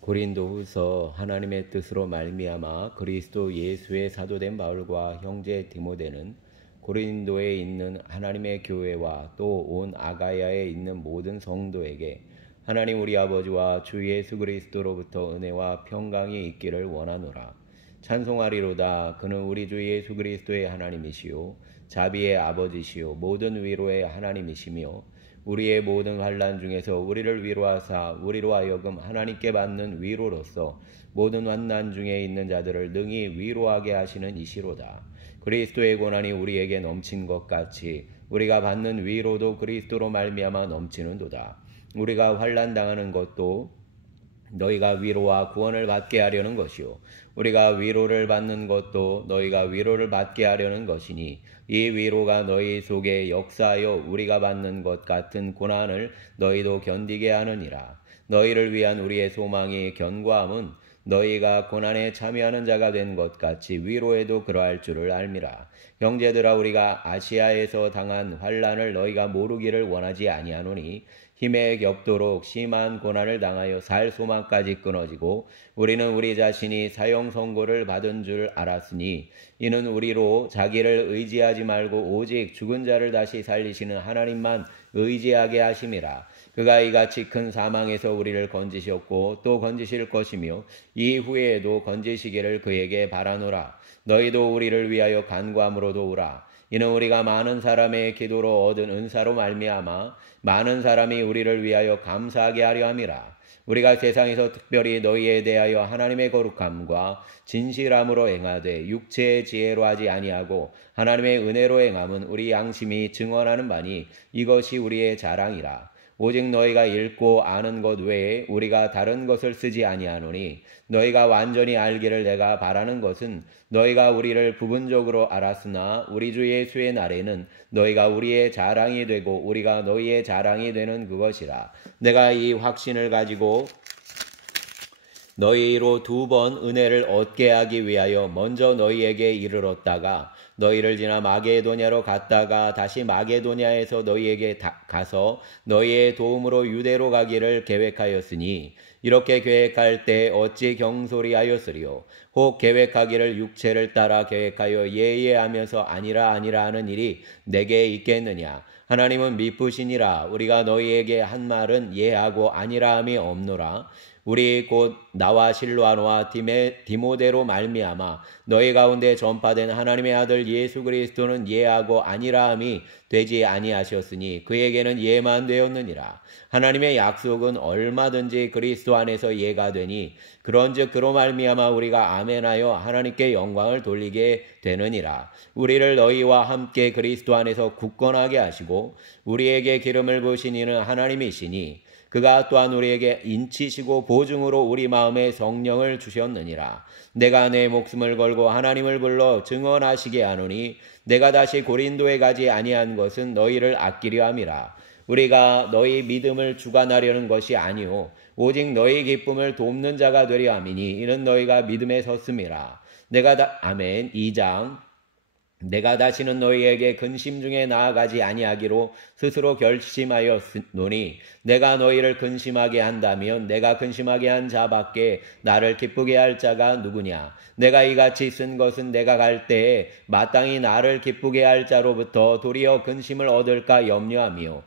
고린도후서 하나님의 뜻으로 말미암아 그리스도 예수의 사도된 바울과 형제 디모데는 고린도에 있는 하나님의 교회와 또 온 아가야에 있는 모든 성도에게 하나님 우리 아버지와 주 예수 그리스도로부터 은혜와 평강이 있기를 원하노라. 찬송하리로다. 그는 우리 주 예수 그리스도의 하나님이시요 자비의 아버지시요 모든 위로의 하나님이시며 우리의 모든 환난 중에서 우리를 위로하사 우리로 하여금 하나님께 받는 위로로서 모든 환난 중에 있는 자들을 능히 위로하게 하시는 이시로다. 그리스도의 고난이 우리에게 넘친 것 같이 우리가 받는 위로도 그리스도로 말미암아 넘치는도다. 우리가 환난 당하는 것도 너희가 위로와 구원을 받게 하려는 것이요 우리가 위로를 받는 것도 너희가 위로를 받게 하려는 것이니 이 위로가 너희 속에 역사하여 우리가 받는 것 같은 고난을 너희도 견디게 하느니라. 너희를 위한 우리의 소망이 견고함은 너희가 고난에 참여하는 자가 된 것 같이 위로에도 그러할 줄을 알미라. 형제들아, 우리가 아시아에서 당한 환난을 너희가 모르기를 원하지 아니하노니 힘에 겹도록 심한 고난을 당하여 살 소망까지 끊어지고 우리는 우리 자신이 사형 선고를 받은 줄 알았으니 이는 우리로 자기를 의지하지 말고 오직 죽은 자를 다시 살리시는 하나님만 의지하게 하심이라. 그가 이같이 큰 사망에서 우리를 건지셨고 또 건지실 것이며 이후에도 건지시기를 그에게 바라노라. 너희도 우리를 위하여 간구함으로도 오라. 이는 우리가 많은 사람의 기도로 얻은 은사로 말미암아 많은 사람이 우리를 위하여 감사하게 하려 함이라. 우리가 세상에서 특별히 너희에 대하여 하나님의 거룩함과 진실함으로 행하되 육체의 지혜로 하지 아니하고 하나님의 은혜로 행함은 우리 양심이 증언하는 바니 이것이 우리의 자랑이라. 오직 너희가 읽고 아는 것 외에 우리가 다른 것을 쓰지 아니하노니 너희가 완전히 알기를 내가 바라는 것은 너희가 우리를 부분적으로 알았으나 우리 주 예수의 날에는 너희가 우리의 자랑이 되고 우리가 너희의 자랑이 되는 그것이라. 내가 이 확신을 가지고 너희로 2번 은혜를 얻게 하기 위하여 먼저 너희에게 이르렀다가 너희를 지나 마게도냐로 갔다가 다시 마게도냐에서 너희에게 가서 너희의 도움으로 유대로 가기를 계획하였으니 이렇게 계획할 때 어찌 경솔이하였으리요. 혹 계획하기를 육체를 따라 계획하여 예예하면서 아니라 하는 일이 내게 있겠느냐. 하나님은 미쁘시니라. 우리가 너희에게 한 말은 예하고 아니라 함이 없노라. 우리 곧 나와 실로아노와 디모데로 말미암아 너희 가운데 전파된 하나님의 아들 예수 그리스도는 예하고 아니라함이 되지 아니하셨으니 그에게는 예만 되었느니라. 하나님의 약속은 얼마든지 그리스도 안에서 예가 되니 그런즉 그로 말미암아 우리가 아멘하여 하나님께 영광을 돌리게 되느니라. 우리를 너희와 함께 그리스도 안에서 굳건하게 하시고 우리에게 기름을 부으신 이는 하나님이시니 그가 또한 우리에게 인치시고 보증으로 우리 마음에 성령을 주셨느니라. 내가 내 목숨을 걸고 하나님을 불러 증언하시게 하노니 내가 다시 고린도에 가지 아니한 것은 너희를 아끼려 함이라. 우리가 너희 믿음을 주관하려는 것이 아니오 오직 너희 기쁨을 돕는 자가 되려 함이니 이는 너희가 믿음에 섰음이라. 아멘. 2장. 내가 다시는 너희에게 근심 중에 나아가지 아니하기로 스스로 결심하였노니 내가 너희를 근심하게 한다면 내가 근심하게 한 자밖에 나를 기쁘게 할 자가 누구냐. 내가 이같이 쓴 것은 내가 갈 때에 마땅히 나를 기쁘게 할 자로부터 도리어 근심을 얻을까 염려하며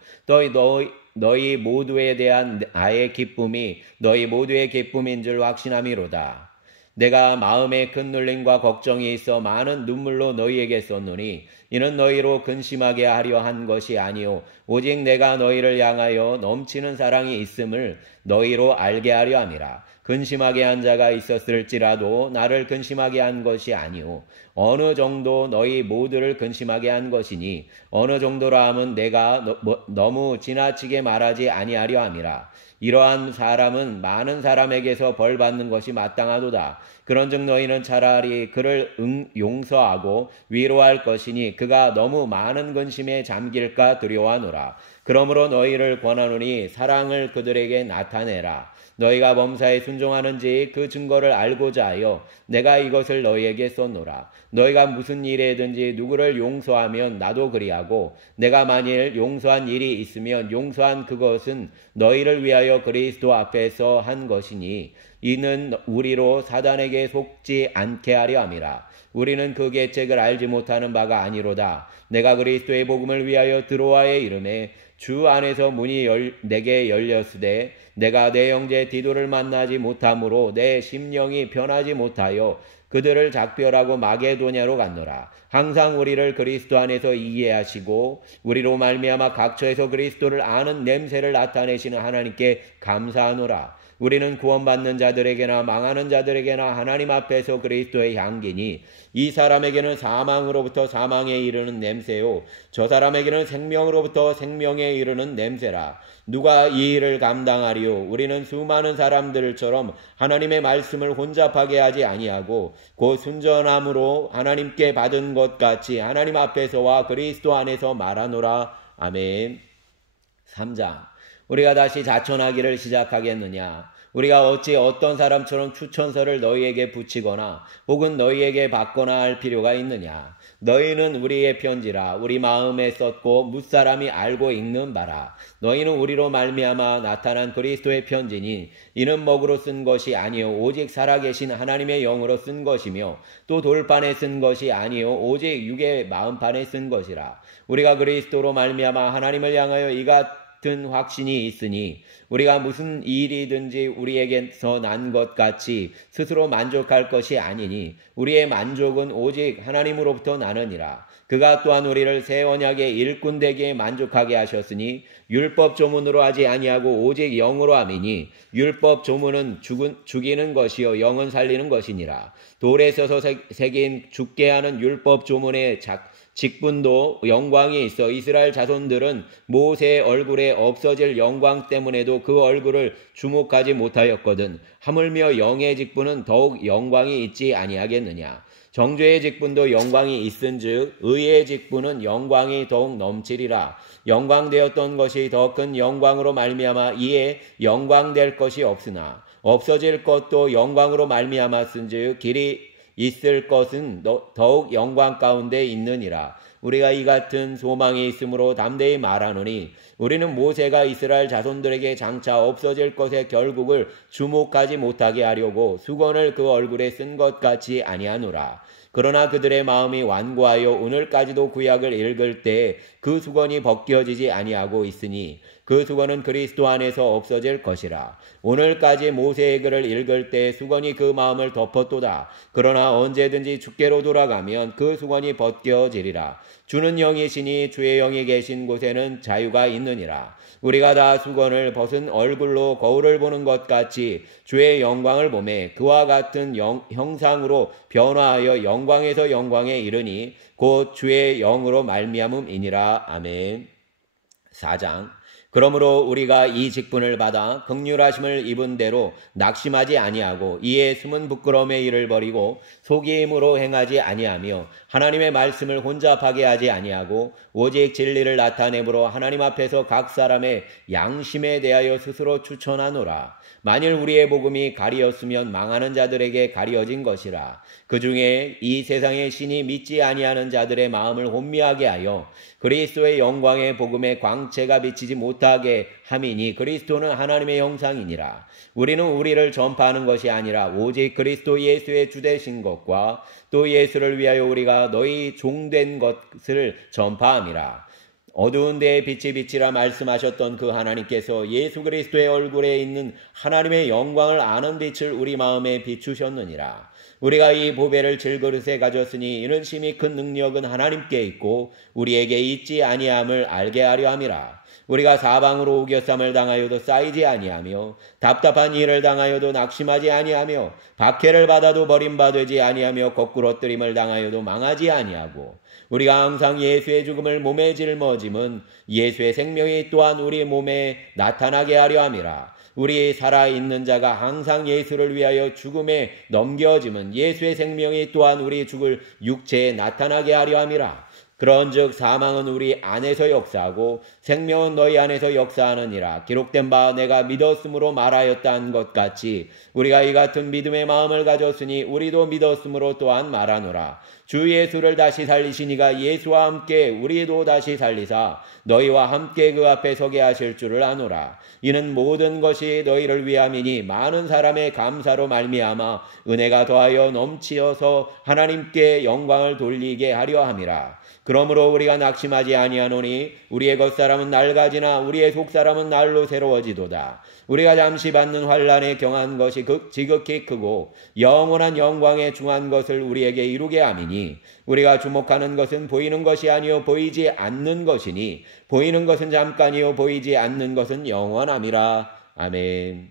너희 모두에 대한 나의 기쁨이 너희 모두의 기쁨인 줄 확신함이로다. 내가 마음에 큰 눌림과 걱정이 있어 많은 눈물로 너희에게 썼노니 이는 너희로 근심하게 하려 한 것이 아니오 오직 내가 너희를 향하여 넘치는 사랑이 있음을 너희로 알게 하려 함이라. 근심하게 한 자가 있었을지라도 나를 근심하게 한 것이 아니오 어느 정도 너희 모두를 근심하게 한 것이니 어느 정도라 함은 내가 너무 지나치게 말하지 아니하려 함이라. 이러한 사람은 많은 사람에게서 벌 받는 것이 마땅하도다. 그런즉 너희는 차라리 그를 용서하고 위로할 것이니 그가 너무 많은 근심에 잠길까 두려워하노라. 그러므로 너희를 권하노니 사랑을 그들에게 나타내라. 너희가 범사에 순종하는지 그 증거를 알고자 하여 내가 이것을 너희에게 썼노라. 너희가 무슨 일에든지 누구를 용서하면 나도 그리하고 내가 만일 용서한 일이 있으면 용서한 그것은 너희를 위하여 그리스도 앞에서 한 것이니 이는 우리로 사단에게 속지 않게 하려 함이라. 우리는 그 계책을 알지 못하는 바가 아니로다. 내가 그리스도의 복음을 위하여 드로아에 이르매 주 안에서 문이 내게 열렸으되 내가 내 형제 디도를 만나지 못하므로 내 심령이 편하지 못하여 그들을 작별하고 마게도냐로 갔노라. 항상 우리를 그리스도 안에서 이해하시고 우리로 말미암아 각처에서 그리스도를 아는 냄새를 나타내시는 하나님께 감사하노라. 우리는 구원받는 자들에게나 망하는 자들에게나 하나님 앞에서 그리스도의 향기니 이 사람에게는 사망으로부터 사망에 이르는 냄새요 저 사람에게는 생명으로부터 생명에 이르는 냄새라. 누가 이 일을 감당하리요? 우리는 수많은 사람들처럼 하나님의 말씀을 혼잡하게 하지 아니하고 곧 순전함으로 하나님께 받은 것 같이 하나님 앞에서와 그리스도 안에서 말하노라. 아멘. 3장. 우리가 다시 자천하기를 시작하겠느냐? 우리가 어찌 어떤 사람처럼 추천서를 너희에게 붙이거나 혹은 너희에게 받거나 할 필요가 있느냐? 너희는 우리의 편지라 우리 마음에 썼고 뭇사람이 알고 읽는 바라. 너희는 우리로 말미암아 나타난 그리스도의 편지니 이는 먹으로 쓴 것이 아니요 오직 살아계신 하나님의 영으로 쓴 것이며 또 돌판에 쓴 것이 아니요 오직 육의 마음판에 쓴 것이라. 우리가 그리스도로 말미암아 하나님을 향하여 이 같은 확신이 있으니 우리가 무슨 일이든지 우리에게서 난 것 같이 스스로 만족할 것이 아니니 우리의 만족은 오직 하나님으로부터 나느니라. 그가 또한 우리를 새 언약의 일꾼 되기에 만족하게 하셨으니 율법 조문으로 하지 아니하고 오직 영으로 함이니 율법 조문은 죽이는 것이요 영은 살리는 것이니라. 돌에 써서 새긴 죽게 하는 율법 조문의 직분도 영광이 있어 이스라엘 자손들은 모세의 얼굴에 없어질 영광 때문에도 그 얼굴을 주목하지 못하였거든. 하물며 영의 직분은 더욱 영광이 있지 아니하겠느냐. 정죄의 직분도 영광이 있은즉 의의 직분은 영광이 더욱 넘치리라. 영광되었던 것이 더 큰 영광으로 말미암아 이에 영광될 것이 없으나 없어질 것도 영광으로 말미암았은즉 길이 있을 것은 더욱 영광 가운데 있느니라. 우리가 이 같은 소망이 있으므로 담대히 말하노니 우리는 모세가 이스라엘 자손들에게 장차 없어질 것의 결국을 주목하지 못하게 하려고 수건을 그 얼굴에 쓴 것 같이 아니하노라. 그러나 그들의 마음이 완고하여 오늘까지도 구약을 읽을 때 그 수건이 벗겨지지 아니하고 있으니 그 수건은 그리스도 안에서 없어질 것이라. 오늘까지 모세의 글을 읽을 때 수건이 그 마음을 덮었도다. 그러나 언제든지 주께로 돌아가면 그 수건이 벗겨지리라. 주는 영이시니 주의 영이 계신 곳에는 자유가 있느니라. 우리가 다 수건을 벗은 얼굴로 거울을 보는 것 같이 주의 영광을 보매 그와 같은 형상으로 변화하여 영광에서 영광에 이르니 곧 주의 영으로 말미암음이니라. 아멘. 4장. 그러므로 우리가 이 직분을 받아 긍휼하심을 입은 대로 낙심하지 아니하고 이에 숨은 부끄러움의 일을 버리고 속임으로 행하지 아니하며 하나님의 말씀을 혼잡하게 하지 아니하고 오직 진리를 나타내므로 하나님 앞에서 각 사람의 양심에 대하여 스스로 추천하노라. 만일 우리의 복음이 가리었으면 망하는 자들에게 가려진 것이라. 그 중에 이 세상의 신이 믿지 아니하는 자들의 마음을 혼미하게 하여 그리스도의 영광의 복음의 광채가 비치지 못하게 함이니 그리스도는 하나님의 형상이니라. 우리는 우리를 전파하는 것이 아니라 오직 그리스도 예수의 주되신 것과 또 예수를 위하여 우리가 너희 종된 것을 전파함이라. 어두운 데에 빛이 비치라 말씀하셨던 그 하나님께서 예수 그리스도의 얼굴에 있는 하나님의 영광을 아는 빛을 우리 마음에 비추셨느니라. 우리가 이 보배를 질그릇에 가졌으니 이는 심히 큰 능력은 하나님께 있고 우리에게 있지 아니함을 알게 하려 함이라. 우리가 사방으로 우겨쌈을 당하여도 쌓이지 아니하며 답답한 일을 당하여도 낙심하지 아니하며 박해를 받아도 버림받지 아니하며 거꾸로 뜨림을 당하여도 망하지 아니하고 우리가 항상 예수의 죽음을 몸에 짊어짐은 예수의 생명이 또한 우리 몸에 나타나게 하려 함이라. 우리 살아있는 자가 항상 예수를 위하여 죽음에 넘겨짐은 예수의 생명이 또한 우리 죽을 육체에 나타나게 하려 함이라. 그런즉 사망은 우리 안에서 역사하고 생명은 너희 안에서 역사하느니라. 기록된 바 내가 믿었으므로 말하였다는 것 같이 우리가 이 같은 믿음의 마음을 가졌으니 우리도 믿었으므로 또한 말하노라. 주 예수를 다시 살리시니가 예수와 함께 우리도 다시 살리사 너희와 함께 그 앞에 서게 하실 줄을 아노라. 이는 모든 것이 너희를 위함이니 많은 사람의 감사로 말미암아 은혜가 더하여 넘치어서 하나님께 영광을 돌리게 하려 함이라. 그러므로 우리가 낙심하지 아니하노니 우리의 겉사람은 낡아지나 우리의 속사람은 날로 새로워지도다. 우리가 잠시 받는 환난에 경한 것이 지극히 크고 영원한 영광에 중한 것을 우리에게 이루게 함이니 우리가 주목하는 것은 보이는 것이 아니요 보이지 않는 것이니 보이는 것은 잠깐이요 보이지 않는 것은 영원함이라. 아멘.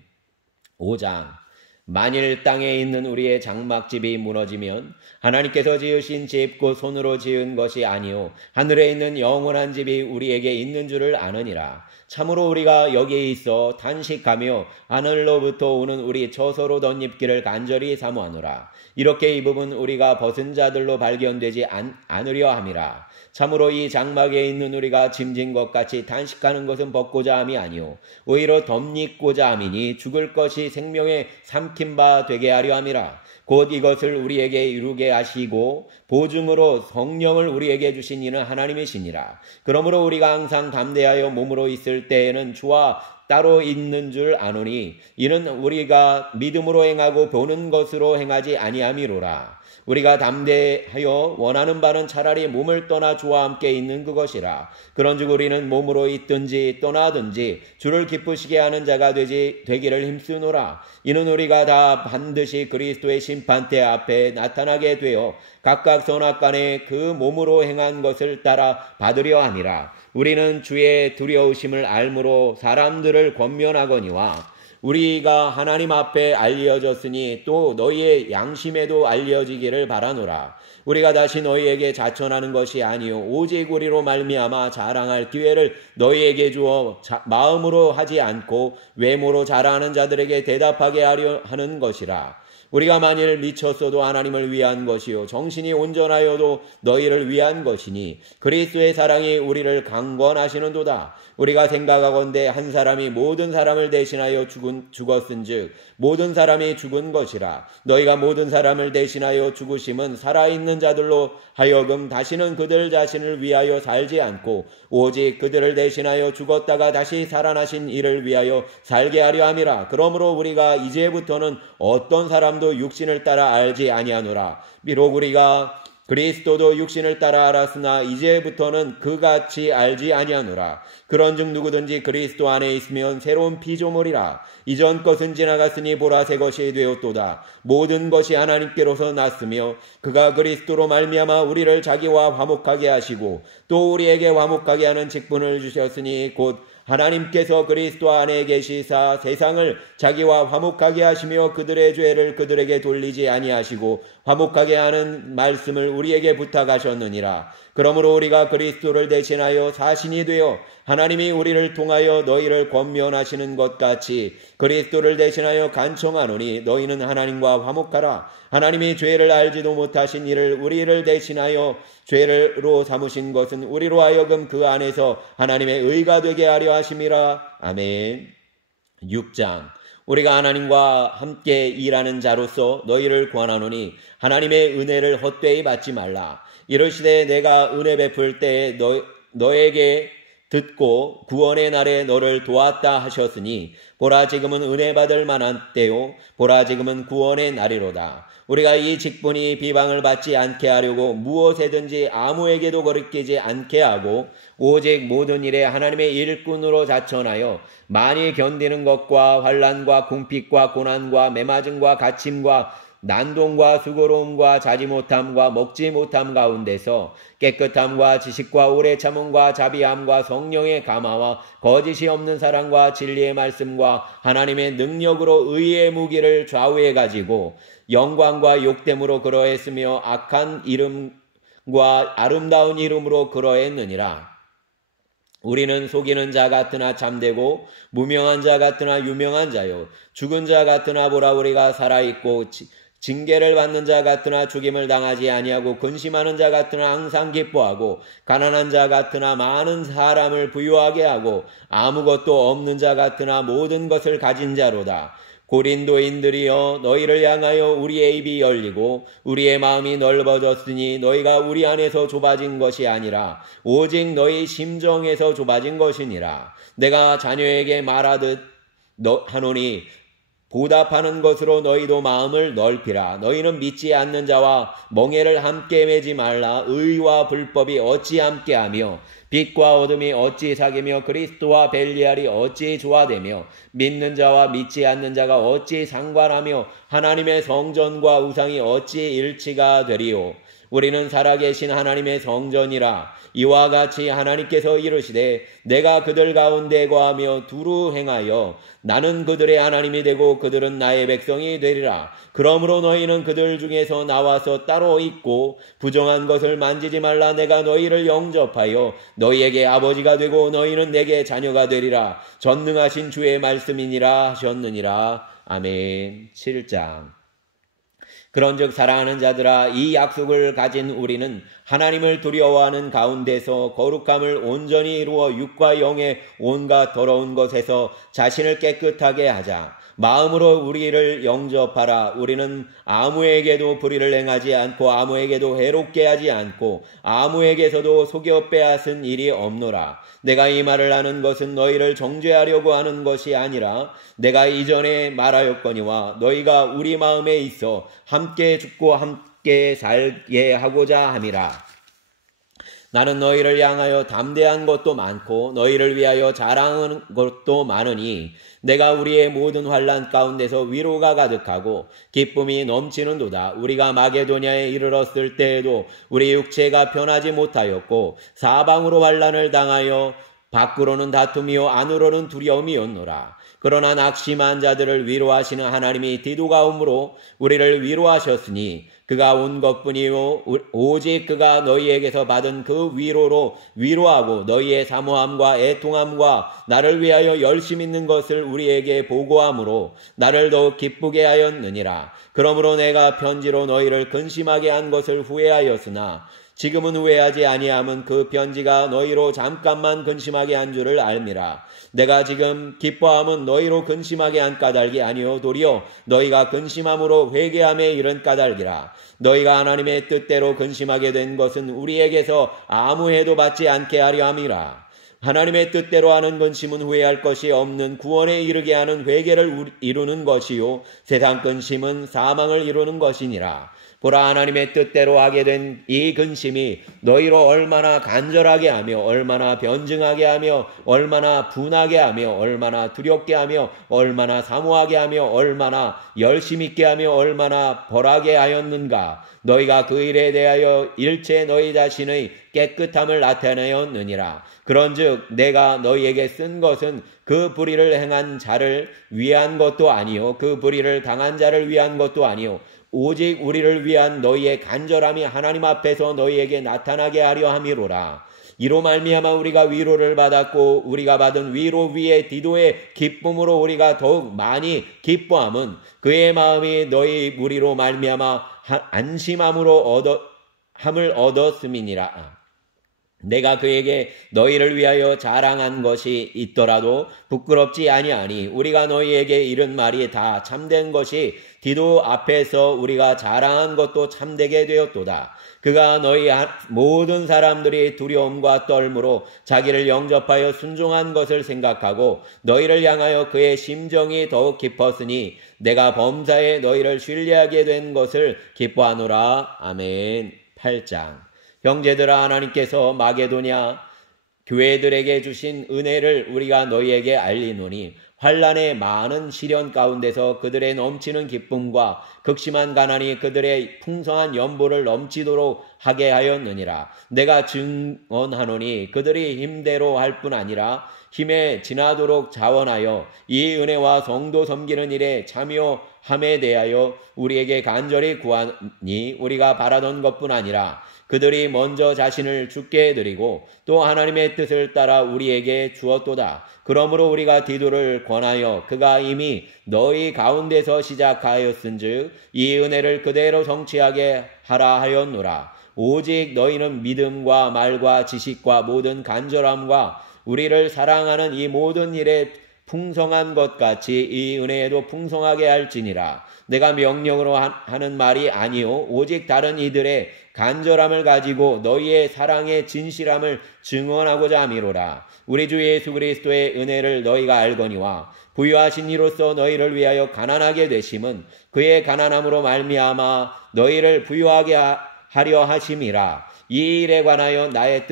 5장. 만일 땅에 있는 우리의 장막집이 무너지면 하나님께서 지으신 집 곧 손으로 지은 것이 아니요 하늘에 있는 영원한 집이 우리에게 있는 줄을 아느니라. 참으로 우리가 여기에 있어 단식하며 하늘로부터 오는 우리 처소로 덧입기를 간절히 사모하노라. 이렇게 입음은 우리가 벗은 자들로 발견되지 않으려 함이라. 참으로 이 장막에 있는 우리가 짐진 것 같이 단식하는 것은 벗고자 함이 아니요 오히려 덧입고자 함이니 죽을 것이 생명에 삼킨 바 되게 하려 함이라. 곧 이것을 우리에게 이루게 하시고 보증으로 성령을 우리에게 주신 이는 하나님이시니라. 그러므로 우리가 항상 담대하여 몸으로 있을 때에는 주와 따로 있는 줄 아노니 이는 우리가 믿음으로 행하고 보는 것으로 행하지 아니함이로라. 우리가 담대하여 원하는 바는 차라리 몸을 떠나 주와 함께 있는 그것이라. 그런즉 우리는 몸으로 있든지 떠나든지 주를 기쁘시게 하는 자가 되기를 힘쓰노라. 이는 우리가 다 반드시 그리스도의 심판대 앞에 나타나게 되어 각각 선악간에 그 몸으로 행한 것을 따라 받으려 함이라. 우리는 주의 두려우심을 알므로 사람들을 권면하거니와 우리가 하나님 앞에 알려졌으니 또 너희의 양심에도 알려지기를 바라노라. 우리가 다시 너희에게 자천하는 것이 아니요 오직 우리로 말미암아 자랑할 기회를 너희에게 주어 마음으로 하지 않고 외모로 자랑하는 자들에게 대답하게 하려 하는 것이라. 우리가 만일 미쳤어도 하나님을 위한 것이요 정신이 온전하여도 너희를 위한 것이니 그리스도의 사랑이 우리를 강권하시는도다. 우리가 생각하건대 한 사람이 모든 사람을 대신하여 죽었은즉 모든 사람이 죽은 것이라. 너희가 모든 사람을 대신하여 죽으심은 살아있는 자들로 하여금 다시는 그들 자신을 위하여 살지 않고 오직 그들을 대신하여 죽었다가 다시 살아나신 이를 위하여 살게 하려 함이라. 그러므로 우리가 이제부터는 어떤 사람도 육신을 따라 알지 아니하노라. 비록 우리가 그리스도도 육신을 따라 알았으나 이제부터는 그같이 알지 아니하노라. 그런즉 누구든지 그리스도 안에 있으면 새로운 피조물이라. 이전 것은 지나갔으니 보라 새 것이 되었도다. 모든 것이 하나님께로서 났으며 그가 그리스도로 말미암아 우리를 자기와 화목하게 하시고 또 우리에게 화목하게 하는 직분을 주셨으니 곧 하나님께서 그리스도 안에 계시사 세상을 자기와 화목하게 하시며 그들의 죄를 그들에게 돌리지 아니하시고 화목하게 하는 말씀을 우리에게 부탁하셨느니라. 그러므로 우리가 그리스도를 대신하여 사신이 되어 하나님이 우리를 통하여 너희를 권면하시는 것 같이 그리스도를 대신하여 간청하노니 너희는 하나님과 화목하라. 하나님이 죄를 알지도 못하신 이를 우리를 대신하여 죄로 삼으신 것은 우리로 하여금 그 안에서 하나님의 의가 되게 하려 하심이라. 아멘. 6장. 우리가 하나님과 함께 일하는 자로서 너희를 권하노니 하나님의 은혜를 헛되이 받지 말라. 이르시되 내가 은혜 베풀 때에 너에게 듣고 구원의 날에 너를 도왔다 하셨으니 보라 지금은 은혜 받을 만한 때요 보라 지금은 구원의 날이로다. 우리가 이 직분이 비방을 받지 않게 하려고 무엇에든지 아무에게도 거리끼지 않게 하고 오직 모든 일에 하나님의 일꾼으로 자천하여 많이 견디는 것과 환난과 궁핍과 고난과 매맞음과 갇힘과 난동과 수고로움과 자지 못함과 먹지 못함 가운데서 깨끗함과 지식과 오래 참음과 자비함과 성령의 감화와 거짓이 없는 사랑과 진리의 말씀과 하나님의 능력으로 의의 무기를 좌우해 가지고 영광과 욕됨으로 그러했으며 악한 이름과 아름다운 이름으로 그러했느니라. 우리는 속이는 자 같으나 참되고 무명한 자 같으나 유명한 자요 죽은 자 같으나 보라 우리가 살아있고 징계를 받는 자 같으나 죽임을 당하지 아니하고 근심하는 자 같으나 항상 기뻐하고 가난한 자 같으나 많은 사람을 부유하게 하고 아무것도 없는 자 같으나 모든 것을 가진 자로다. 고린도인들이여 너희를 향하여 우리의 입이 열리고 우리의 마음이 넓어졌으니 너희가 우리 안에서 좁아진 것이 아니라 오직 너희 심정에서 좁아진 것이니라. 내가 자녀에게 말하듯 하노니 보답하는 것으로 너희도 마음을 넓히라. 너희는 믿지 않는 자와 멍에를 함께 매지 말라. 의와 불법이 어찌 함께하며 빛과 어둠이 어찌 사귀며 그리스도와 벨리알이 어찌 조화되며 믿는 자와 믿지 않는 자가 어찌 상관하며 하나님의 성전과 우상이 어찌 일치가 되리요. 우리는 살아계신 하나님의 성전이라. 이와 같이 하나님께서 이르시되 내가 그들 가운데 거하며 두루 행하여 나는 그들의 하나님이 되고 그들은 나의 백성이 되리라. 그러므로 너희는 그들 중에서 나와서 따로 있고 부정한 것을 만지지 말라. 내가 너희를 영접하여 너희에게 아버지가 되고 너희는 내게 자녀가 되리라. 전능하신 주의 말씀이니라 하셨느니라. 아멘. 7장. 그런즉 사랑하는 자들아 이 약속을 가진 우리는 하나님을 두려워하는 가운데서 거룩함을 온전히 이루어 육과 영의 온갖 더러운 것에서 자신을 깨끗하게 하자. 마음으로 우리를 영접하라. 우리는 아무에게도 불의를 행하지 않고 아무에게도 해롭게 하지 않고 아무에게서도 속여 빼앗은 일이 없노라. 내가 이 말을 하는 것은 너희를 정죄하려고 하는 것이 아니라 내가 이전에 말하였거니와 너희가 우리 마음에 있어 함께 죽고 함께 살게 하고자 함이라. 나는 너희를 향하여 담대한 것도 많고 너희를 위하여 자랑하는 것도 많으니 내가 우리의 모든 환난 가운데서 위로가 가득하고 기쁨이 넘치는도다. 우리가 마게도냐에 이르렀을 때에도 우리 육체가 편하지 못하였고 사방으로 환난을 당하여 밖으로는 다툼이요 안으로는 두려움이었노라. 그러나 낙심한 자들을 위로하시는 하나님이 디도가 오므로 우리를 위로하셨으니 그가 온 것뿐이요 오직 그가 너희에게서 받은 그 위로로 위로하고 너희의 사모함과 애통함과 나를 위하여 열심 있는 것을 우리에게 보고함으로 나를 더욱 기쁘게 하였느니라. 그러므로 내가 편지로 너희를 근심하게 한 것을 후회하였으나 지금은 후회하지 아니함은 그 편지가 너희로 잠깐만 근심하게 한 줄을 알미라. 내가 지금 기뻐함은 너희로 근심하게 한 까닭이 아니요 도리어 너희가 근심함으로 회개함에 이른 까닭이라. 너희가 하나님의 뜻대로 근심하게 된 것은 우리에게서 아무 해도 받지 않게 하려 함이라. 하나님의 뜻대로 하는 근심은 후회할 것이 없는 구원에 이르게 하는 회개를 이루는 것이요 세상 근심은 사망을 이루는 것이니라. 보라 하나님의 뜻대로 하게 된 이 근심이 너희로 얼마나 간절하게 하며 얼마나 변증하게 하며 얼마나 분하게 하며 얼마나 두렵게 하며 얼마나 사모하게 하며 얼마나 열심 있게 하며 얼마나 벌하게 하였는가. 너희가 그 일에 대하여 일체 너희 자신의 깨끗함을 나타내었느니라. 그런즉 내가 너희에게 쓴 것은 그 불의를 행한 자를 위한 것도 아니요 그 불의를 당한 자를 위한 것도 아니요 오직 우리를 위한 너희의 간절함이 하나님 앞에서 너희에게 나타나게 하려 함이로라. 이로 말미암아 우리가 위로를 받았고 우리가 받은 위로 위에 디도의 기쁨으로 우리가 더욱 많이 기뻐함은 그의 마음이 너희 무리로 말미암아 안심함을 얻었음이니라. 내가 그에게 너희를 위하여 자랑한 것이 있더라도 부끄럽지 아니하니 우리가 너희에게 이른 말이 다 참된 것이 디도 앞에서 우리가 자랑한 것도 참되게 되었도다. 그가 너희 모든 사람들이 두려움과 떨므로 자기를 영접하여 순종한 것을 생각하고 너희를 향하여 그의 심정이 더욱 깊었으니 내가 범사에 너희를 신뢰하게 된 것을 기뻐하노라. 아멘. 8장. 형제들아 하나님께서 마게도냐 교회들에게 주신 은혜를 우리가 너희에게 알리노니 환난의 많은 시련 가운데서 그들의 넘치는 기쁨과 극심한 가난이 그들의 풍성한 연보를 넘치도록 하게 하였느니라. 내가 증언하노니 그들이 힘대로 할 뿐 아니라 힘에 지나도록 자원하여 이 은혜와 성도 섬기는 일에 참여함에 대하여 우리에게 간절히 구하니 우리가 바라던 것뿐 아니라 그들이 먼저 자신을 주께 드리고 또 하나님의 뜻을 따라 우리에게 주었도다. 그러므로 우리가 디도를 권하여 그가 이미 너희 가운데서 시작하였은즉 이 은혜를 그대로 성취하게 하라 하였노라. 오직 너희는 믿음과 말과 지식과 모든 간절함과 우리를 사랑하는 이 모든 일에 풍성한 것 같이 이 은혜에도 풍성하게 할지니라. 내가 명령으로 하는 말이 아니요 오직 다른 이들의 간절함을 가지고 너희의 사랑의 진실함을 증언하고자 함이로라. 우리 주 예수 그리스도의 은혜를 너희가 알거니와 부유하신 이로써 너희를 위하여 가난하게 되심은 그의 가난함으로 말미암아 너희를 부유하게 하려 하심이라. 이 일에 관하여 나의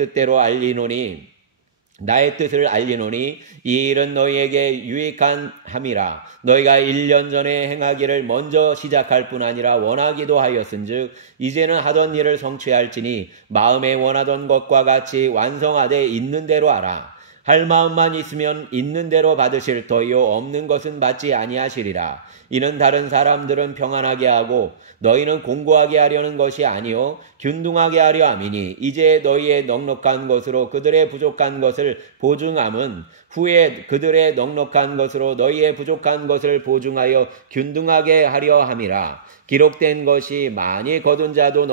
뜻을 알리노니 이 일은 너희에게 유익한 함이라. 너희가 1년 전에 행하기를 먼저 시작할 뿐 아니라 원하기도 하였은즉 이제는 하던 일을 성취할지니 마음에 원하던 것과 같이 완성하되 있는 대로 하라. 할 마음만 있으면 있는 대로 받으실 터이요 없는 것은 받지 아니하시리라. 이는 다른 사람들은 평안하게 하고 너희는 공고하게 하려는 것이 아니요 균등하게 하려 함이니 이제 너희의 넉넉한 것으로 그들의 부족한 것을 보증함은 후에 그들의 넉넉한 것으로 너희의 부족한 것을 보증하여 균등하게 하려 함이라. 기록된 것이 많이 거둔 자도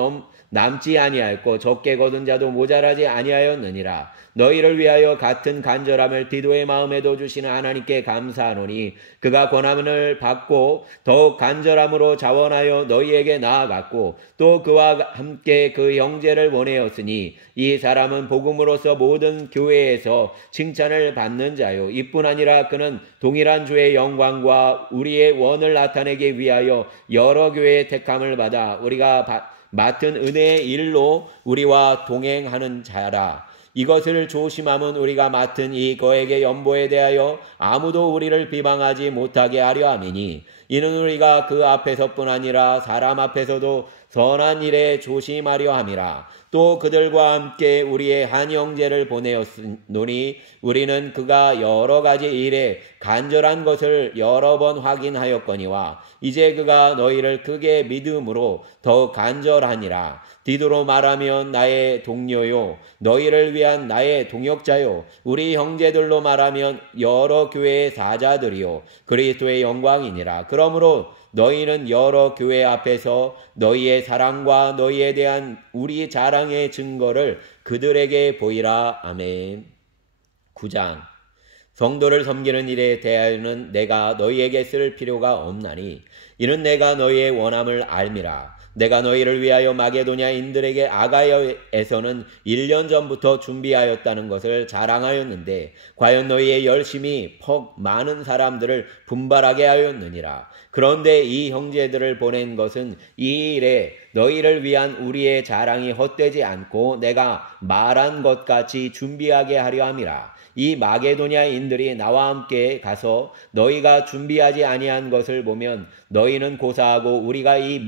남지 아니하였고 적게 거둔 자도 모자라지 아니하였느니라. 너희를 위하여 같은 간절함을 디도의 마음에도 주시는 하나님께 감사하노니 그가 권함을 받고 더욱 간절함으로 자원하여 너희에게 나아갔고 또 그와 함께 그 형제를 보내었으니 이 사람은 복음으로서 모든 교회에서 칭찬을 받는 자요 이뿐 아니라 그는 동일한 주의 영광과 우리의 원을 나타내기 위하여 여러 교회의 택함을 받아 우리가 맡은 은혜의 일로 우리와 동행하는 자라. 이것을 조심함은 우리가 맡은 이 거액의 연보에 대하여 아무도 우리를 비방하지 못하게 하려 함이니 이는 우리가 그 앞에서뿐 아니라 사람 앞에서도 선한 일에 조심하려 함이라. 또 그들과 함께 우리의 한 형제를 보내었노니 우리는 그가 여러 가지 일에 간절한 것을 여러 번 확인하였거니와 이제 그가 너희를 크게 믿음으로 더욱 간절하니라. 디도로 말하면 나의 동료요 너희를 위한 나의 동역자요 우리 형제들로 말하면 여러 교회의 사자들이요 그리스도의 영광이니라. 그러므로 너희는 여러 교회 앞에서 너희의 사랑과 너희에 대한 우리 자랑의 증거를 그들에게 보이라. 아멘. 9장. 성도를 섬기는 일에 대하여는 내가 너희에게 쓸 필요가 없나니 이는 내가 너희의 원함을 알미라. 내가 너희를 위하여 마게도냐인들에게 아가야에서는 1년 전부터 준비하였다는 것을 자랑하였는데 과연 너희의 열심이 많은 사람들을 분발하게 하였느니라. 그런데 이 형제들을 보낸 것은 이 일에 너희를 위한 우리의 자랑이 헛되지 않고 내가 말한 것 같이 준비하게 하려 함이라. 이 마게도냐인들이 나와 함께 가서 너희가 준비하지 아니한 것을 보면 너희는 고사하고 우리가 이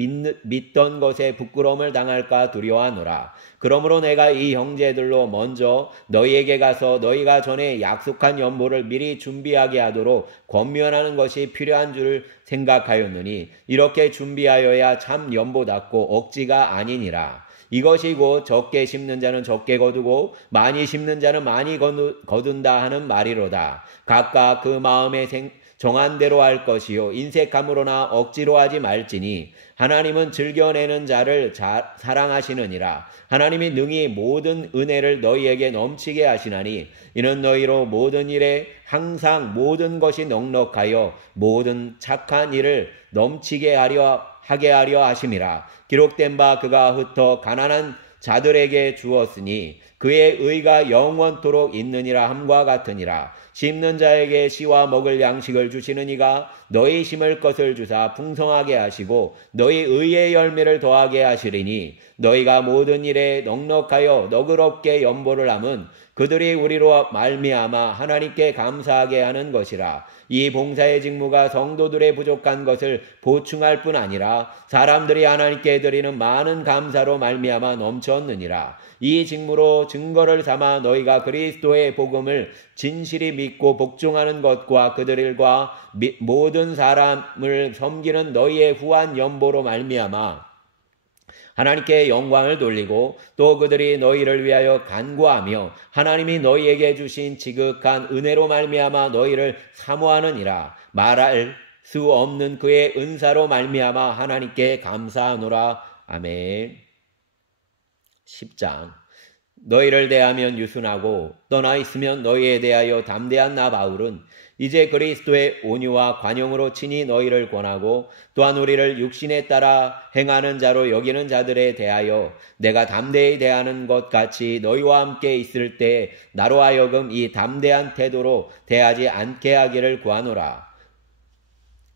믿던 것에 부끄러움을 당할까 두려워하노라. 그러므로 내가 이 형제들로 먼저 너희에게 가서 너희가 전에 약속한 연보를 미리 준비하게 하도록 권면하는 것이 필요한 줄 생각하였느니 이렇게 준비하여야 참 연보답고 억지가 아니니라. 이것이 곧 적게 심는 자는 적게 거두고 많이 심는 자는 많이 거둔다 하는 말이로다. 각각 그 마음에 정한 대로 할 것이요 인색함으로나 억지로 하지 말지니 하나님은 즐겨내는 자를 사랑하시느니라. 하나님이 능히 모든 은혜를 너희에게 넘치게 하시나니 이는 너희로 모든 일에 항상 모든 것이 넉넉하여 모든 착한 일을 넘치게 하게 하려 하심이라. 기록된 바 그가 흩어 가난한 자들에게 주었으니 그의 의가 영원토록 있느니라 함과 같으니라. 심는 자에게 씨와 먹을 양식을 주시는 이가 너희 심을 것을 주사 풍성하게 하시고 너희 의의 열매를 더하게 하시리니 너희가 모든 일에 넉넉하여 너그럽게 연보를 함은 그들이 우리로 말미암아 하나님께 감사하게 하는 것이라. 이 봉사의 직무가 성도들의 부족한 것을 보충할 뿐 아니라 사람들이 하나님께 드리는 많은 감사로 말미암아 넘쳤느니라. 이 직무로 증거를 삼아 너희가 그리스도의 복음을 진실히 믿고 복종하는 것과 그들과 모든 사람을 섬기는 너희의 후한 연보로 말미암아 하나님께 영광을 돌리고 또 그들이 너희를 위하여 간구하며 하나님이 너희에게 주신 지극한 은혜로 말미암아 너희를 사모하느니라. 말할 수 없는 그의 은사로 말미암아 하나님께 감사하노라. 아멘. 10장. 너희를 대하면 유순하고 떠나 있으면 너희에 대하여 담대한 나 바울은 이제 그리스도의 온유와 관용으로 친히 너희를 권하고 또한 우리를 육신에 따라 행하는 자로 여기는 자들에 대하여 내가 담대히 대하는 것 같이 너희와 함께 있을 때 나로 하여금 이 담대한 태도로 대하지 않게 하기를 구하노라.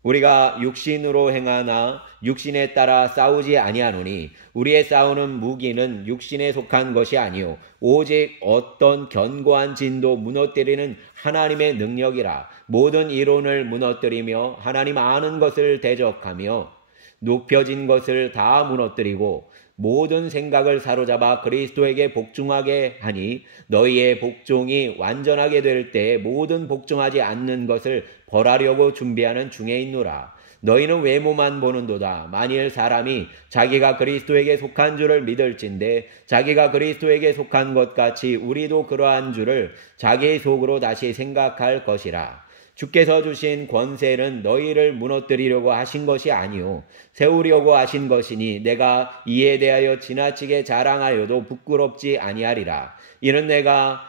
우리가 육신으로 행하나 육신에 따라 싸우지 아니하노니 우리의 싸우는 무기는 육신에 속한 것이 아니요 오직 어떤 견고한 진도 무너뜨리는 하나님의 능력이라. 모든 이론을 무너뜨리며 하나님 아는 것을 대적하며 높여진 것을 다 무너뜨리고 모든 생각을 사로잡아 그리스도에게 복종하게 하니 너희의 복종이 완전하게 될 때 모든 복종하지 않는 것을 벌하려고 준비하는 중에 있노라. 너희는 외모만 보는도다. 만일 사람이 자기가 그리스도에게 속한 줄을 믿을진데 자기가 그리스도에게 속한 것 같이 우리도 그러한 줄을 자기 속으로 다시 생각할 것이라. 주께서 주신 권세는 너희를 무너뜨리려고 하신 것이 아니요 세우려고 하신 것이니 내가 이에 대하여 지나치게 자랑하여도 부끄럽지 아니하리라. 이는 내가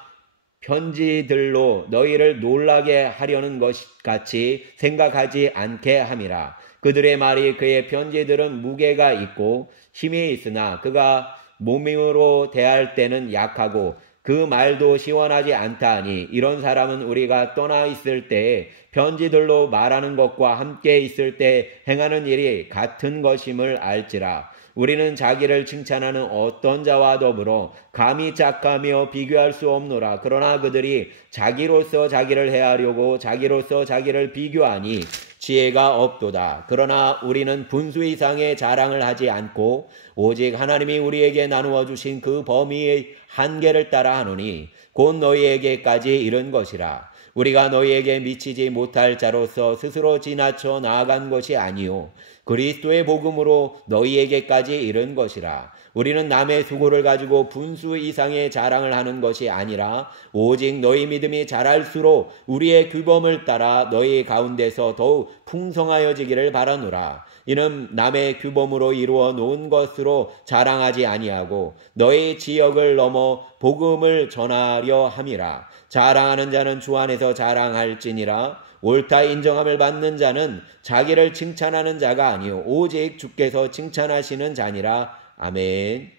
편지들로 너희를 놀라게 하려는 것 같이 생각하지 않게 함이라. 그들의 말이 그의 편지들은 무게가 있고 힘이 있으나 그가 몸으로 대할 때는 약하고 그 말도 시원하지 않다 하니 이런 사람은 우리가 떠나 있을 때에 편지들로 말하는 것과 함께 있을 때 행하는 일이 같은 것임을 알지라. 우리는 자기를 칭찬하는 어떤 자와 더불어 감히 짝하며 비교할 수 없노라. 그러나 그들이 자기로서 자기를 해하려고 자기로서 자기를 비교하니 지혜가 없도다. 그러나 우리는 분수 이상의 자랑을 하지 않고 오직 하나님이 우리에게 나누어 주신 그 범위의 한계를 따라 하노니 곧 너희에게까지 이른 것이라. 우리가 너희에게 미치지 못할 자로서 스스로 지나쳐 나아간 것이 아니요 그리스도의 복음으로 너희에게까지 이른 것이라. 우리는 남의 수고를 가지고 분수 이상의 자랑을 하는 것이 아니라 오직 너희 믿음이 자랄수록 우리의 규범을 따라 너희 가운데서 더욱 풍성하여지기를 바라노라. 이는 남의 규범으로 이루어 놓은 것으로 자랑하지 아니하고 너희 지역을 넘어 복음을 전하려 함이라. 자랑하는 자는 주 안에서 자랑할지니라. 옳다 인정함을 받는 자는 자기를 칭찬하는 자가 아니요 오직 주께서 칭찬하시는 자니라. 아멘.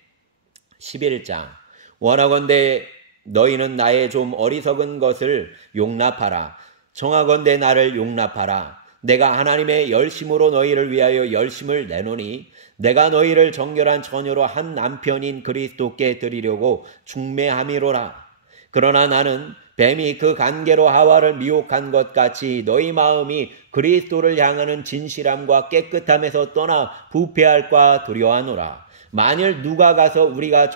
11장. 원하건대 너희는 나의 좀 어리석은 것을 용납하라. 청하건대 나를 용납하라. 내가 하나님의 열심으로 너희를 위하여 열심을 내노니 내가 너희를 정결한 처녀로 한 남편인 그리스도께 드리려고 중매함이로라. 그러나 나는 뱀이 그 간계로 하와를 미혹한 것 같이 너희 마음이 그리스도를 향하는 진실함과 깨끗함에서 떠나 부패할까 두려워하노라. 만일 누가 가서 우리가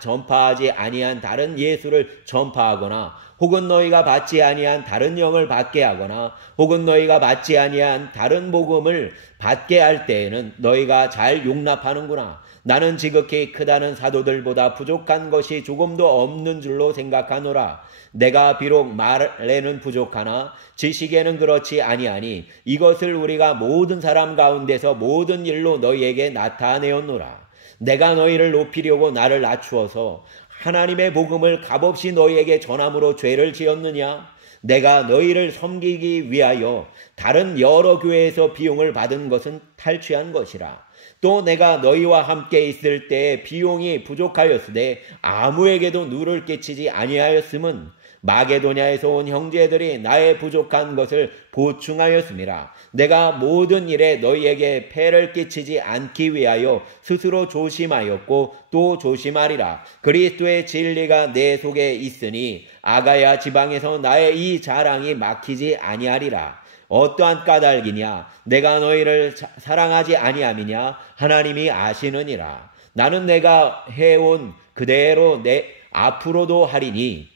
전파하지 아니한 다른 예수를 전파하거나 혹은 너희가 받지 아니한 다른 영을 받게 하거나 혹은 너희가 받지 아니한 다른 복음을 받게 할 때에는 너희가 잘 용납하는구나. 나는 지극히 크다는 사도들보다 부족한 것이 조금도 없는 줄로 생각하노라. 내가 비록 말에는 부족하나 지식에는 그렇지 아니하니 이것을 우리가 모든 사람 가운데서 모든 일로 너희에게 나타내었노라. 내가 너희를 높이려고 나를 낮추어서 하나님의 복음을 값없이 너희에게 전함으로 죄를 지었느냐? 내가 너희를 섬기기 위하여 다른 여러 교회에서 비용을 받은 것은 탈취한 것이라. 또 내가 너희와 함께 있을 때 비용이 부족하였으되 아무에게도 누를 끼치지 아니하였음은 마게도냐에서 온 형제들이 나의 부족한 것을 보충하였음이라. 내가 모든 일에 너희에게 폐를 끼치지 않기 위하여 스스로 조심하였고 또 조심하리라. 그리스도의 진리가 내 속에 있으니 아가야 지방에서 나의 이 자랑이 막히지 아니하리라. 어떠한 까닭이냐? 내가 너희를 사랑하지 아니함이냐? 하나님이 아시느니라. 나는 내가 해온 그대로 내 앞으로도 하리니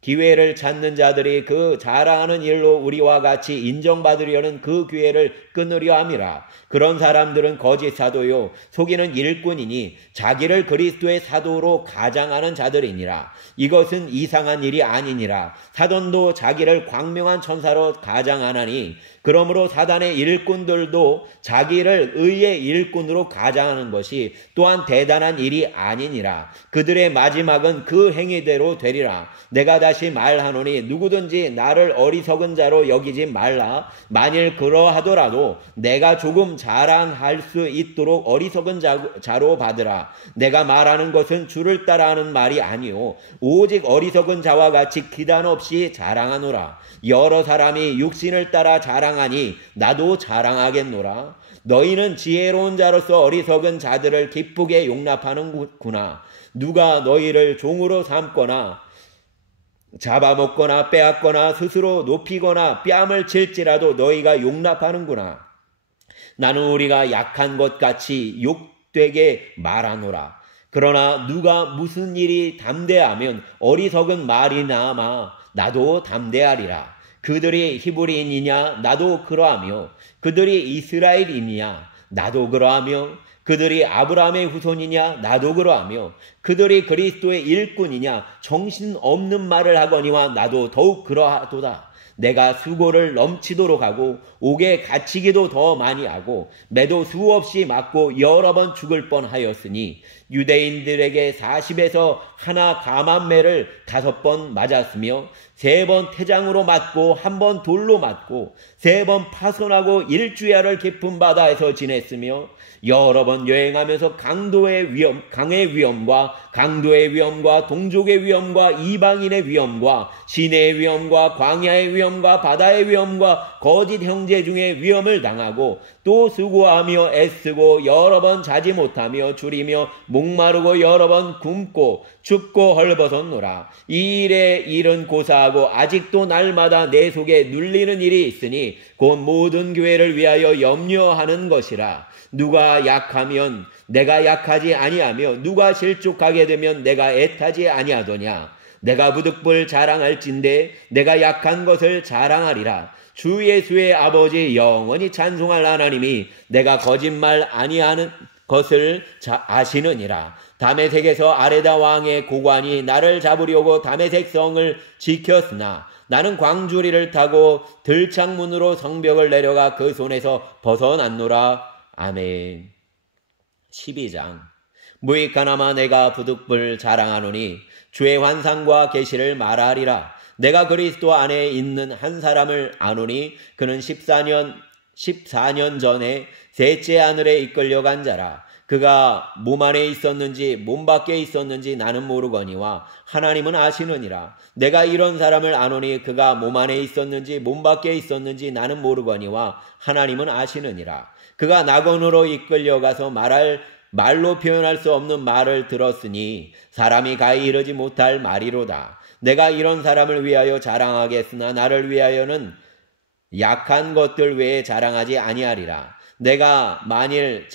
기회를 찾는 자들이 그 자랑하는 일로 우리와 같이 인정받으려는 그 기회를 끊으려 함이라. 그런 사람들은 거짓 사도요 속이는 일꾼이니 자기를 그리스도의 사도로 가장하는 자들이니라. 이것은 이상한 일이 아니니라. 사돈도 자기를 광명한 천사로 가장하나니 그러므로 사단의 일꾼들도 자기를 의의 일꾼으로 가장하는 것이 또한 대단한 일이 아니니라. 그들의 마지막은 그 행위대로 되리라. 내가 다시 말하노니 누구든지 나를 어리석은 자로 여기지 말라. 만일 그러하더라도 내가 조금 자랑할 수 있도록 어리석은 자로 받으라. 내가 말하는 것은 주를 따라하는 말이 아니요 오직 어리석은 자와 같이 기단 없이 자랑하노라. 여러 사람이 육신을 따라 자랑하니 나도 자랑하겠노라. 너희는 지혜로운 자로서 어리석은 자들을 기쁘게 용납하는구나. 누가 너희를 종으로 삼거나 잡아먹거나 빼앗거나 스스로 높이거나 뺨을 칠지라도 너희가 용납하는구나. 나는 우리가 약한 것 같이 욕되게 말하노라. 그러나 누가 무슨 일이 담대하면 어리석은 말이 나마 나도 담대하리라. 그들이 히브리인이냐 나도 그러하며 그들이 이스라엘이냐 나도 그러하며 그들이 아브라함의 후손이냐 나도 그러하며 그들이 그리스도의 일꾼이냐 정신없는 말을 하거니와 나도 더욱 그러하도다. 내가 수고를 넘치도록 하고 옥에 갇히기도 더 많이 하고 매도 수없이 맞고 여러 번 죽을 뻔하였으니 유대인들에게 40에서 하나 감암매를 5번 맞았으며 3번 태장으로 맞고 1번 돌로 맞고 3번 파손하고 일주야를 깊은 바다에서 지냈으며 여러 번 여행하면서 강의 위험과 강도의 위험과 동족의 위험과 이방인의 위험과 시내의 위험과 광야의 위험과 바다의 위험과 거짓 형제 중에 위험을 당하고 또 수고하며 애쓰고 여러 번 자지 못하며 줄이며 목마르고 여러 번 굶고 춥고 헐벗었노라. 이 일에 일은 고사하고 아직도 날마다 내 속에 눌리는 일이 있으니 곧 모든 교회를 위하여 염려하는 것이라. 누가 약하면 내가 약하지 아니하며 누가 실족하게 되면 내가 애타지 아니하더냐. 내가 부득불 자랑할진대 내가 약한 것을 자랑하리라. 주 예수의 아버지 영원히 찬송할 하나님이 내가 거짓말 아니하는 것을 아시느니라. 다메섹에서 아레다 왕의 고관이 나를 잡으려고 다메섹 성을 지켰으나 나는 광주리를 타고 들창문으로 성벽을 내려가 그 손에서 벗어났노라. 아멘. 12장. 무익하나마 내가 부득불 자랑하노니 주의 환상과 계시를 말하리라. 내가 그리스도 안에 있는 한 사람을 아노니 그는 14년 전에 셋째 하늘에 이끌려간 자라. 그가 몸 안에 있었는지 몸 밖에 있었는지 나는 모르거니와 하나님은 아시느니라. 내가 이런 사람을 아노니 그가 몸 안에 있었는지 몸 밖에 있었는지 나는 모르거니와 하나님은 아시느니라. 그가 낙원으로 이끌려가서 말로 표현할 수 없는 말을 들었으니 사람이 가히 이르지 못할 말이로다. 내가 이런 사람을 위하여 자랑하겠으나 나를 위하여는 약한 것들 외에 자랑하지 아니하리라. 내가 만일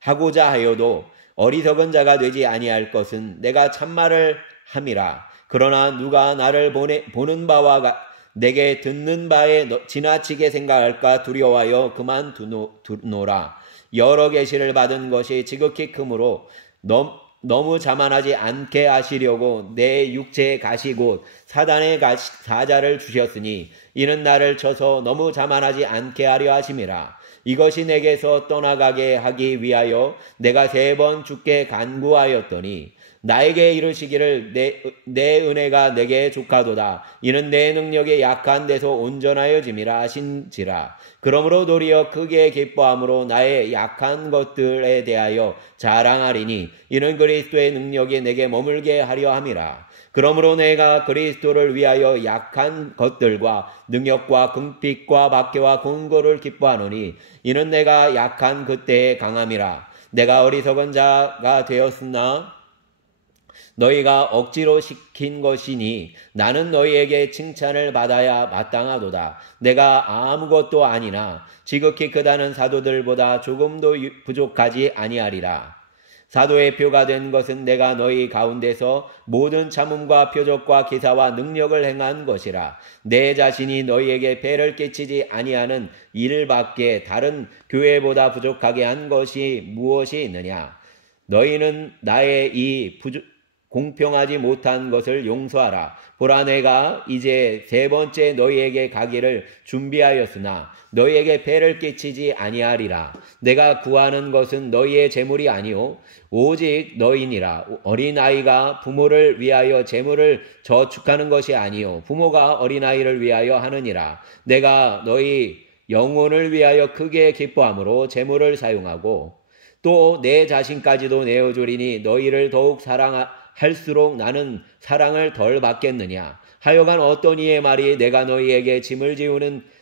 하고자 하여도 어리석은 자가 되지 아니할 것은 내가 참말을 함이라. 그러나 누가 나를 보는 바와 내게 듣는 바에 지나치게 생각할까 두려워하여 그만두노라. 여러 계시를 받은 것이 지극히 크므로 너무 자만하지 않게 하시려고 내 육체의 가시곧 사단의 사자를 주셨으니 이는 나를 쳐서 너무 자만하지 않게 하려 하심이라. 이것이 내게서 떠나가게 하기 위하여 내가 3번 주께 간구하였더니 나에게 이르시기를 내 은혜가 내게 족하도다. 이는 내 능력이 약한 데서 온전하여짐이라 하신지라. 그러므로 도리어 크게 기뻐함으로 나의 약한 것들에 대하여 자랑하리니 이는 그리스도의 능력이 내게 머물게 하려 함이라. 그러므로 내가 그리스도를 위하여 약한 것들과 능력과 궁핍과 박해와 공고를 기뻐하노니 이는 내가 약한 그때의 강함이라. 내가 어리석은 자가 되었으나 너희가 억지로 시킨 것이니 나는 너희에게 칭찬을 받아야 마땅하도다. 내가 아무것도 아니나 지극히 크다는 사도들보다 조금도 부족하지 아니하리라. 사도의 표가 된 것은 내가 너희 가운데서 모든 참음과 표적과 기사와 능력을 행한 것이라. 내 자신이 너희에게 폐를 끼치지 아니하는 일밖에 다른 교회보다 부족하게 한 것이 무엇이 있느냐. 너희는 나의 이 공평하지 못한 것을 용서하라. 보라, 내가 이제 세 번째 너희에게 가기를 준비하였으나 너희에게 폐를 끼치지 아니하리라. 내가 구하는 것은 너희의 재물이 아니오 오직 너희니라. 어린아이가 부모를 위하여 재물을 저축하는 것이 아니오 부모가 어린아이를 위하여 하느니라. 내가 너희 영혼을 위하여 크게 기뻐함으로 재물을 사용하고 또 내 자신까지도 내어주리니 너희를 더욱 사랑할수록 나는 사랑을 덜 받겠느냐. 하여간 어떤 이의 말이 내가 너희에게 짐을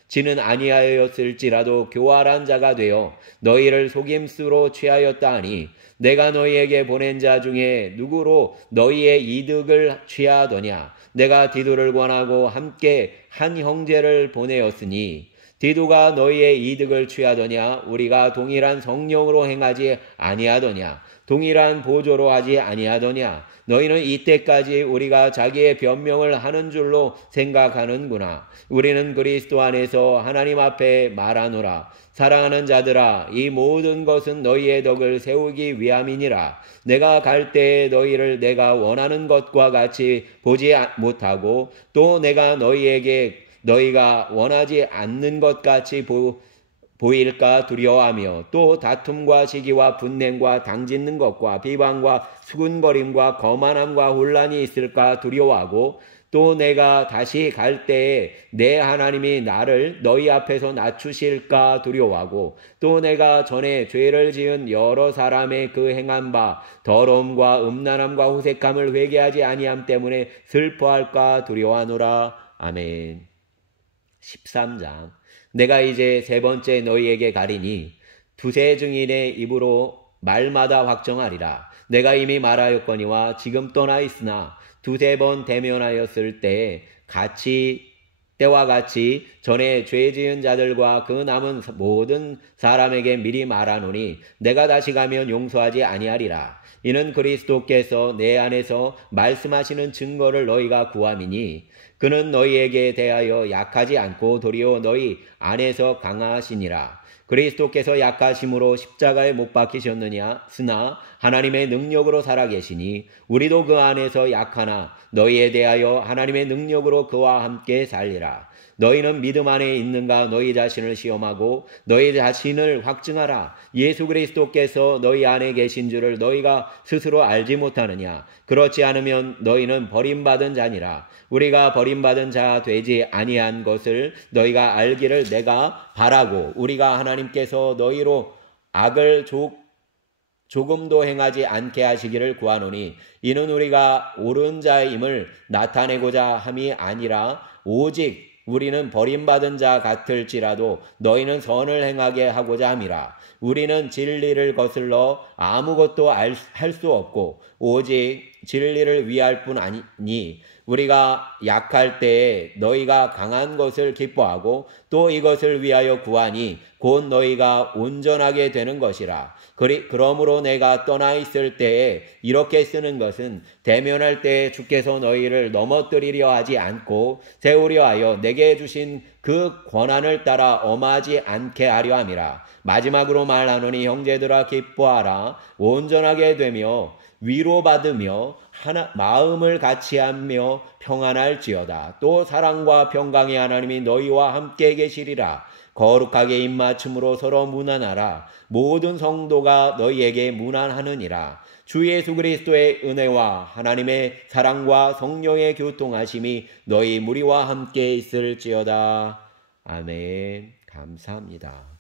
지는 아니하였을지라도 교활한 자가 되어 너희를 속임수로 취하였다 하니 내가 너희에게 보낸 자 중에 누구로 너희의 이득을 취하더냐. 내가 디도를 권하고 함께 한 형제를 보내었으니 디도가 너희의 이득을 취하더냐. 우리가 동일한 성령으로 행하지 아니하더냐. 동일한 보조로 하지 아니하더냐. 너희는 이때까지 우리가 자기의 변명을 하는 줄로 생각하는구나. 우리는 그리스도 안에서 하나님 앞에 말하노라. 사랑하는 자들아, 이 모든 것은 너희의 덕을 세우기 위함이니라. 내가 갈 때에 너희를 내가 원하는 것과 같이 보지 못하고 또 내가 너희에게 너희가 원하지 않는 것 같이 보일까 두려워하며 또 다툼과 시기와 분냉과 당짓는 것과 비방과 수군거림과 거만함과 혼란이 있을까 두려워하고 또 내가 다시 갈 때에 내 하나님이 나를 너희 앞에서 낮추실까 두려워하고 또 내가 전에 죄를 지은 여러 사람의 그 행한 바 더러움과 음란함과 호색함을 회개하지 아니함 때문에 슬퍼할까 두려워하노라. 아멘. 13장. 내가 이제 세 번째 너희에게 가리니 두세 증인의 입으로 말마다 확정하리라. 내가 이미 말하였거니와 지금 떠나 있으나 두세 번 대면하였을 때와 같이 전에 죄 지은 자들과 그 남은 모든 사람에게 미리 말하노니 내가 다시 가면 용서하지 아니하리라. 이는 그리스도께서 내 안에서 말씀하시는 증거를 너희가 구함이니 그는 너희에게 대하여 약하지 않고 도리어 너희 안에서 강하시니라. 그리스도께서 약하심으로 십자가에 못 박히셨느냐? 쓰나 하나님의 능력으로 살아계시니 우리도 그 안에서 약하나 너희에 대하여 하나님의 능력으로 그와 함께 살리라. 너희는 믿음 안에 있는가? 너희 자신을 시험하고 너희 자신을 확증하라. 예수 그리스도께서 너희 안에 계신 줄을 너희가 스스로 알지 못하느냐? 그렇지 않으면 너희는 버림받은 자니라. 우리가 버림받은 자 되지 아니한 것을 너희가 알기를 내가 바라고 우리가 하나님께서 너희로 악을 조금도 행하지 않게 하시기를 구하노니 이는 우리가 옳은 자임을 나타내고자 함이 아니라 오직 우리는 버림받은 자 같을지라도 너희는 선을 행하게 하고자 함이라. 우리는 진리를 거슬러 아무것도 할 수 없고 오직 진리를 위할 뿐 아니니 우리가 약할 때에 너희가 강한 것을 기뻐하고 또 이것을 위하여 구하니 곧 너희가 온전하게 되는 것이라. 그러므로 내가 떠나 있을 때에 이렇게 쓰는 것은 대면할 때에 주께서 너희를 넘어뜨리려 하지 않고 세우려 하여 내게 주신 그 권한을 따라 엄하지 않게 하려 함이라. 마지막으로 말하노니 형제들아 기뻐하라. 온전하게 되며 위로받으며 마음을 같이하며 평안할지어다. 또 사랑과 평강의 하나님이 너희와 함께 계시리라. 거룩하게 입맞춤으로 서로 문안하라. 모든 성도가 너희에게 문안하느니라. 주 예수 그리스도의 은혜와 하나님의 사랑과 성령의 교통하심이 너희 무리와 함께 있을지어다. 아멘. 감사합니다.